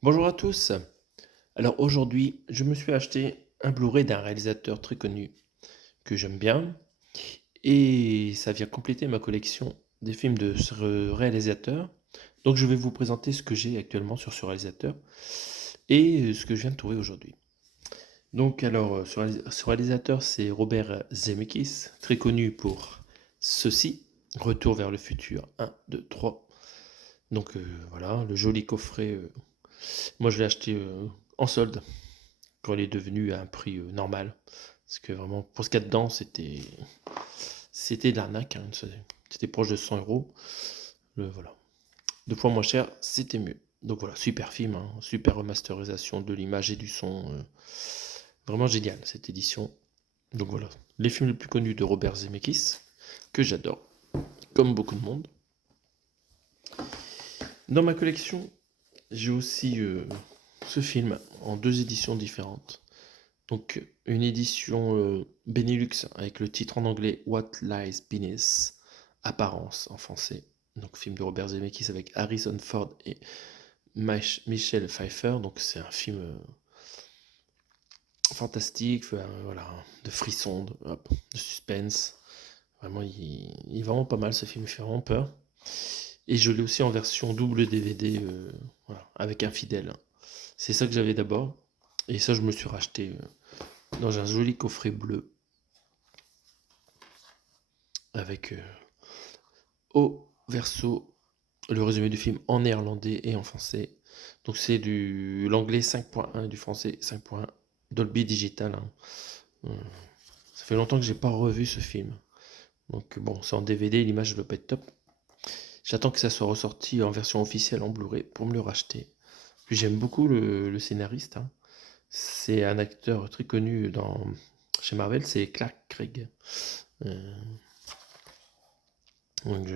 Bonjour à tous. Alors aujourd'hui, je me suis acheté un Blu-ray d'un réalisateur très connu que j'aime bien et ça vient compléter ma collection des films de ce réalisateur. Donc je vais vous présenter ce que j'ai actuellement sur ce réalisateur et ce que je viens de trouver aujourd'hui. Donc alors, ce réalisateur, c'est Robert Zemeckis, très connu pour ceci, Retour vers le futur 1, 2, 3. Donc voilà, le joli coffret. Moi je l'ai acheté en solde quand il est devenu à un prix normal. Parce que vraiment, pour ce qu'il y a dedans, c'était de l'arnaque, hein. C'était proche de 100 euros. Voilà. Deux fois moins cher, c'était mieux. Donc voilà, super film, hein, super remasterisation de l'image et du son. Vraiment génial cette édition. Donc voilà, les films les plus connus de Robert Zemeckis, que j'adore, comme beaucoup de monde. Dans ma collection, j'ai aussi ce film en deux éditions différentes. Donc, une édition Benelux avec le titre en anglais What Lies Beneath, Apparence en français. Donc, film de Robert Zemeckis avec Harrison Ford et Michelle Pfeiffer. Donc, c'est un film fantastique, voilà, de frissons, de suspense. Vraiment, il est vraiment pas mal ce film, il fait vraiment peur. Et je l'ai aussi en version double DVD, voilà, avec Infidèle. C'est ça que j'avais d'abord. Et ça, je me suis racheté dans un joli coffret bleu avec au verso le résumé du film en néerlandais et en français. Donc c'est du l'anglais 5.1 et du français 5.1 Dolby Digital, hein. Euh, Ça fait longtemps que j'ai pas revu ce film. Donc bon, c'est en DVD, l'image doit pas être top. J'attends que ça soit ressorti en version officielle en Blu-ray pour me le racheter. Puis j'aime beaucoup le scénariste, hein. C'est un acteur très connu chez Marvel, c'est Clark Gregg. Euh, donc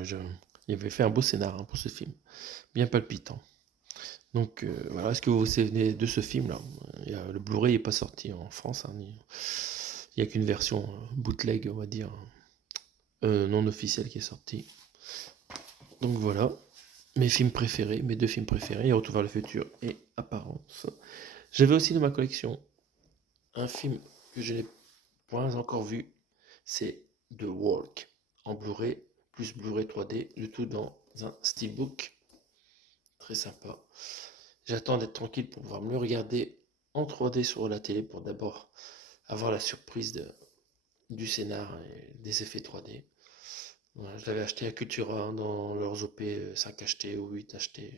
il avait fait un beau scénar, hein, pour ce film, bien palpitant. Donc voilà, est-ce que vous vous souvenez de ce film-là? Le Blu-ray n'est pas sorti en France, hein, il n'y a qu'une version bootleg, on va dire, non officielle qui est sortie. Donc voilà, mes films préférés, mes deux films préférés, Retour vers le futur et Apparence. J'avais aussi dans ma collection un film que je n'ai point encore vu, c'est The Walk, en Blu-ray, plus Blu-ray 3D, le tout dans un steelbook, très sympa. J'attends d'être tranquille pour pouvoir me le regarder en 3D sur la télé pour d'abord avoir la surprise du scénar et des effets 3D. Voilà, je l'avais acheté à Cultura, hein, dans leurs OP 5 achetés ou 8 achetés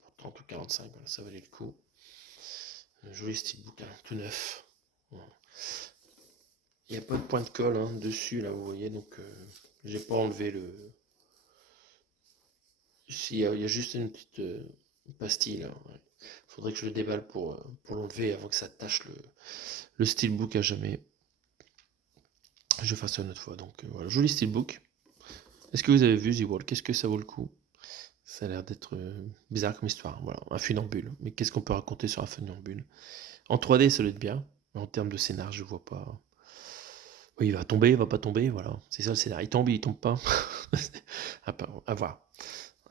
pour 30 ou 45, voilà, ça valait le coup. Un joli steelbook, hein, tout neuf. Voilà. Il n'y a pas de point de colle, hein, dessus, là, vous voyez, donc j'ai pas enlevé le. Il y a juste une petite pastille là. Ouais. Faudrait que je le déballe pour l'enlever avant que ça tâche le steelbook à jamais. Je fasse ça une autre fois. Donc voilà, joli steelbook. Est-ce que vous avez vu The Wall? Qu'est-ce que ça vaut le coup? Ça a l'air d'être bizarre comme histoire. Voilà, un funambule. Mais qu'est-ce qu'on peut raconter sur un funambule? En 3D, ça doit être bien. Mais en termes de scénar, je vois pas. Oui, il va tomber, il va pas tomber. Voilà, c'est ça le scénar. Il tombe pas. À voir.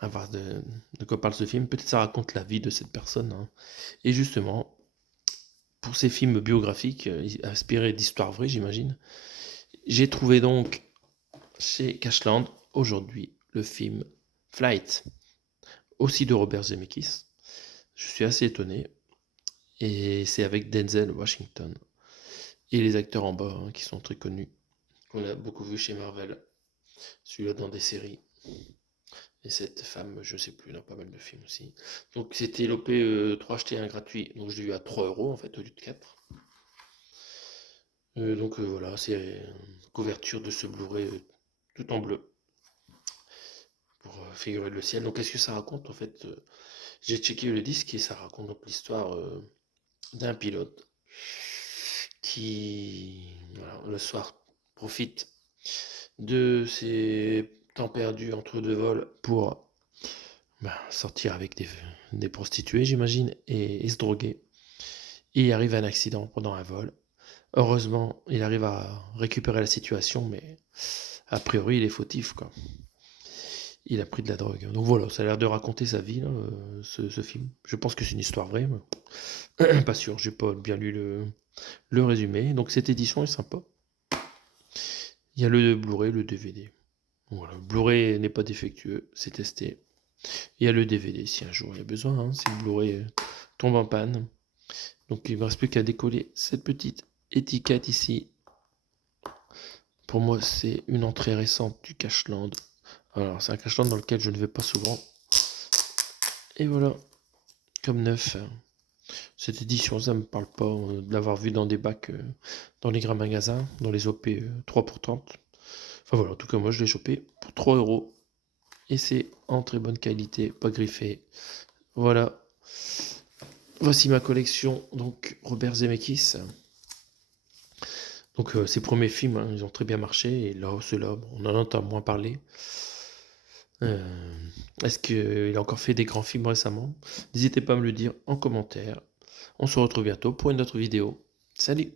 À voir de quoi parle ce film. Peut-être ça raconte la vie de cette personne, hein. Et justement, pour ces films biographiques, inspirés d'histoires vraies, j'imagine, j'ai trouvé donc chez Cashland aujourd'hui le film Flight, aussi de Robert Zemeckis. Je suis assez étonné. Et c'est avec Denzel Washington. Et les acteurs en bas, hein, qui sont très connus. Qu'on a beaucoup vu chez Marvel. Celui-là dans des séries. Et cette femme, je sais plus, dans pas mal de films aussi. Donc c'était l'OP 3 acheté 1 gratuit. Donc je l'ai eu à 3 euros en fait au lieu de 4. Donc voilà, c'est couverture de ce Blu-ray tout en bleu pour figurer le ciel. Donc qu'est-ce que ça raconte en fait? J'ai checké le disque et ça raconte donc l'histoire d'un pilote qui, voilà, le soir, profite de ses temps perdus entre deux vols pour sortir avec des prostituées, j'imagine, et se droguer. Et il arrive un accident pendant un vol. Heureusement, il arrive à récupérer la situation, mais a priori, il est fautif, quoi. il a pris de la drogue. Donc voilà, ça a l'air de raconter sa vie, là, ce film. Je pense que c'est une histoire vraie, mais pas sûr, j'ai pas bien lu le résumé. Donc cette édition est sympa. Il y a le Blu-ray, le DVD. Voilà, le Blu-ray n'est pas défectueux, c'est testé. Il y a le DVD si un jour il y a besoin, hein, si le Blu-ray tombe en panne. Donc il ne me reste plus qu'à décoller cette petite étiquette ici. Pour moi, c'est une entrée récente du Cashland. Alors, c'est un Cashland dans lequel je ne vais pas souvent. Et voilà, comme neuf. Cette édition, ça me parle pas de l'avoir vu dans des bacs, dans les grands magasins, dans les OP 3 pour 30. Enfin voilà, en tout cas, moi je l'ai chopé pour 3 euros. Et c'est en très bonne qualité, pas griffé. Voilà. Voici ma collection, donc Robert Zemeckis. Donc ses premiers films, hein, ils ont très bien marché. Et là, ceux-là, bon, on en entend moins parler. Est-ce qu'il a encore fait des grands films récemment? N'hésitez pas à me le dire en commentaire. On se retrouve bientôt pour une autre vidéo. Salut!